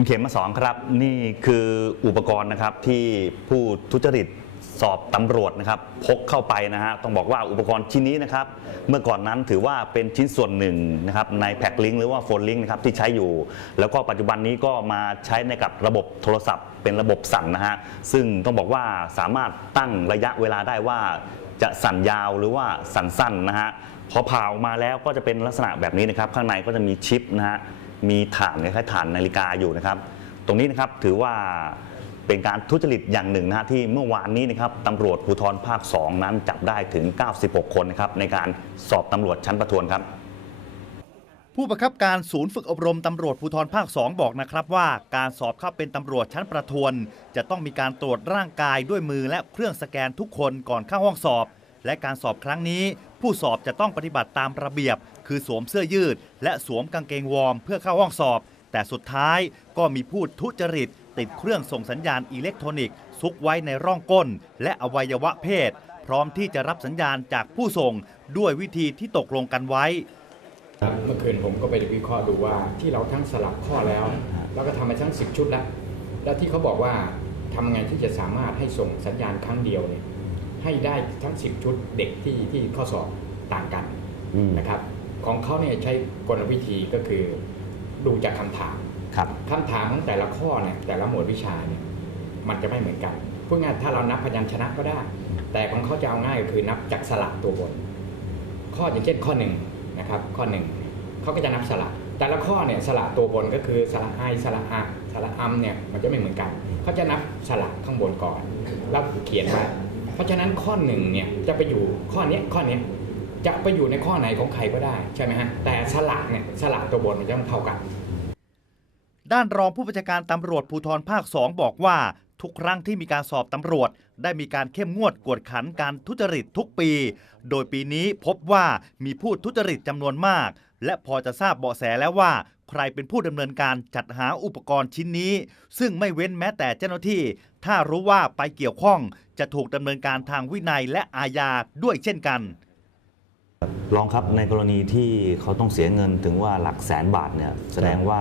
คุณเขมมาสอนครับ นี่คืออุปกรณ์นะครับที่ผู้ทุจริตสอบตำรวจนะครับพกเข้าไปนะฮะต้องบอกว่าอุปกรณ์ชิ้นนี้นะครับ เมื่อก่อนนั้นถือว่าเป็นชิ้นส่วนหนึ่งนะครับในแพ็คลิงหรือว่าโฟนลิงนะครับที่ใช้อยู่ แล้วก็ปัจจุบันนี้ก็มาใช้ในกับระบบโทรศัพท์ เป็นระบบสั่นนะฮะซึ่งต้องบอกว่าสามารถตั้งระยะเวลาได้ว่าจะสั่นยาวหรือว่าสั่นสั้นนะฮะพอผ่าออกมาแล้วก็จะเป็นลักษณะแบบนี้นะครับ ข้างในก็จะมีชิปนะฮะ มีฐานคล้ายๆฐานนาฬิกาอยู่นะครับ ตรงนี้นะครับถือว่าเป็นการทุจริตอย่างหนึ่งนะฮะที่เมื่อวานนี้นะครับตำรวจภูธรภาค 2 นั้นจับได้ถึง 96 คนนะครับในการสอบตำรวจชั้นประทวนครับ ผู้บังคับการศูนย์ฝึกอบรมตำรวจภูธรภาค 2 บอกนะครับว่าการสอบเข้าเป็นตำรวจชั้นประทวน จะต้องมีการตรวจร่างกายด้วยมือและเครื่องสแกนทุกคนก่อนเข้าห้องสอบ และการสอบครั้งนี้ ผู้สอบจะต้องปฏิบัติตามระเบียบ คือสวมเสื้อยืด และสวมกางเกงวอร์มเพื่อเข้าห้องสอบ แต่สุดท้ายก็มีผู้ทุจริต ติดเครื่องส่งสัญญาณอิเล็กทรอนิกส์ซุกไว้ในร่องก้น และอวัยวะเพศ พร้อมที่จะรับสัญญาณจากผู้ส่งด้วยวิธีที่ตกลงกันไว้ เมื่อคืนผมก็ไปวิเคราะห์ดูว่าที่เราทั้งสลับข้อแล้ว แล้วก็ทำไปทั้ง 10 ชุดแล้ว แล้วที่เขาบอกว่าทำไงที่จะสามารถให้ส่งสัญญาณครั้งเดียวเนี่ยให้ได้ทั้ง 10 ชุดเด็กที่ที่ข้อสอบต่างกันนะครับ ของเขาเนี่ยใช้กลวิธีก็คือดูจากคำถามครับคำถามของแต่ละข้อเนี่ยแต่ละหมวดวิชาเนี่ยมันจะไม่เหมือนกันพูดง่ายๆถ้าเรานับพยัญชนะก็ได้ แต่ของเขาจะเอาง่ายก็คือนับจากสระตัวบน ข้ออย่างเช่นข้อหนึ่งนะครับข้อหนึ่งเขาก็จะนับสระแต่ละข้อเนี่ยสระตัวบนก็คือสระไอสระอะสระอัมเนี่ยมันจะไม่เหมือนกันเขาจะนับสระข้างบนก่อนแล้วเขียนไว้เพราะฉะนั้นข้อหนึ่งเนี่ยจะไปอยู่ข้อเนี้ยข้อเนี้ย จะไปอยู่ในข้อไหนของใครก็ได้ใช่ไหมฮะแต่สระเนี่ยสระตัวบนมันจะต้องเท่ากัน ด้านรองผู้บัญชาการตำรวจภูธรภาค 2 บอกว่า ทุกครั้งที่มีการสอบตำรวจ ได้มีการเข้มงวดกวดขันการทุจริตทุกปี โดยปีนี้พบว่ามีผู้ทุจริตจำนวนมาก และพอจะทราบเบาะแสแล้วว่า ใครเป็นผู้ดำเนินการจัดหาอุปกรณ์ชิ้นนี้ ซึ่งไม่เว้นแม้แต่เจ้าหน้าที่ ถ้ารู้ว่าไปเกี่ยวข้องจะถูกดำเนินการทางวินัยและอาญาด้วยเช่นกัน ลองครับในกรณีที่เขาต้องเสียเงินถึงว่าหลักแสนบาทเนี่ยแสดงว่า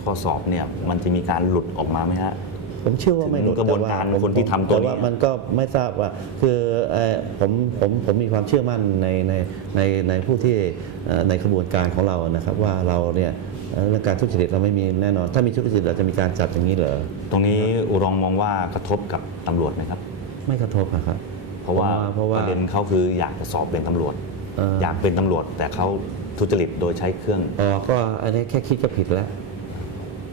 ข้อสอบเนี่ยมันจะมีการหลุดออกมาไหมฮะผมเชื่อว่าไม่หลุดถึงกระบวนการแต่คนที่ทำตัวนี้แต่ว่ามันก็ไม่ทราบว่าคือเอ่อผมผมผมมีความเชื่อมั่นในในในในผู้ที่เอ่อในขบวนการของเรานะครับ ว่าเราเนี่ยเอ่อเรื่องการทุจริตเราไม่มีแน่นอน ถ้ามีทุจริตเราจะมีการจับอย่างนี้เหรอตรงนี้อุรองมองว่ากระทบกับตำรวจไหมครับ ไม่กระทบอะครับ เพราะว่าเพราะปว่าระเด็นเขาคืออยากจะสอบเป็นตำรวจเอ่ออยากเป็นตำรวจ แต่เขาทุจริตโดยใช้เครื่องอ๋อก็อันนี้แค่คิดก็ผิดแล้ว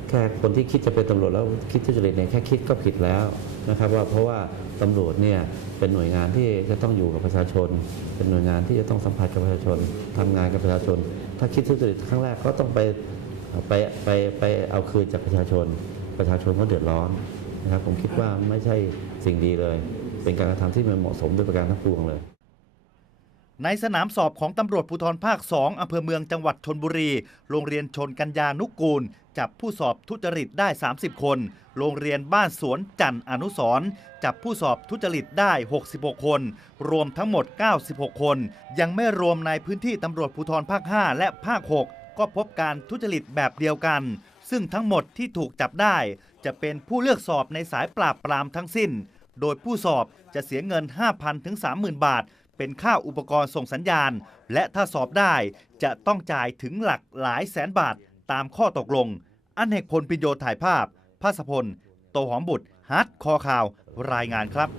แค่คนที่คิดจะเป็นตำรวจแล้วคิดทุจริตเนี่ยแค่คิดก็ผิดแล้วนะครับ ว่าเพราะว่าตำรวจเนี่ยเป็นหน่วยงานที่จะต้องอยู่กับประชาชน เป็นหน่วยงานที่จะต้องสัมผัสกับประชาชนทำงานกับประชาชน ถ้าคิดทุจริตครั้งแรกก็ต้องไปไปไปไปเอาคืนจากประชาชน ประชาชนก็เดือดร้อนนะครับผมคิดว่าไม่ใช่สิ่งดีเลย เป็นการกระทำที่ไม่เหมาะสมด้วยประการทั้งปวงเลย ในสนามสอบของตำรวจภูธรภาค 2 อำเภอเมืองจังหวัดชนบุรี โรงเรียนชนกัญญานุกูล จับผู้สอบทุจริตได้ 30 คน โรงเรียนบ้านสวนจันทร์อนุสร์จับผู้สอบทุจริตได้ 66 คน รวมทั้งหมด 96 คน ยังไม่รวมในพื้นที่ตำรวจภูธรภาค 5 และภาค 6 ก็พบการทุจริตแบบเดียวกัน ซึ่งทั้งหมดที่ถูกจับได้ จะเป็นผู้เลือกสอบในสายปราบปรามทั้งสิ้น โดยผู้สอบจะเสียเงิน 5,000ถึง30,000 บาท เป็นค่าอุปกรณ์ส่งสัญญาณ และถ้าสอบได้จะต้องจ่ายถึงหลักหลายแสนบาทตามข้อตกลง อันเอกพลปิโยถ่ายภาพภาสพล โตหอมบุตรฮัทคอข่าวรายงานครับ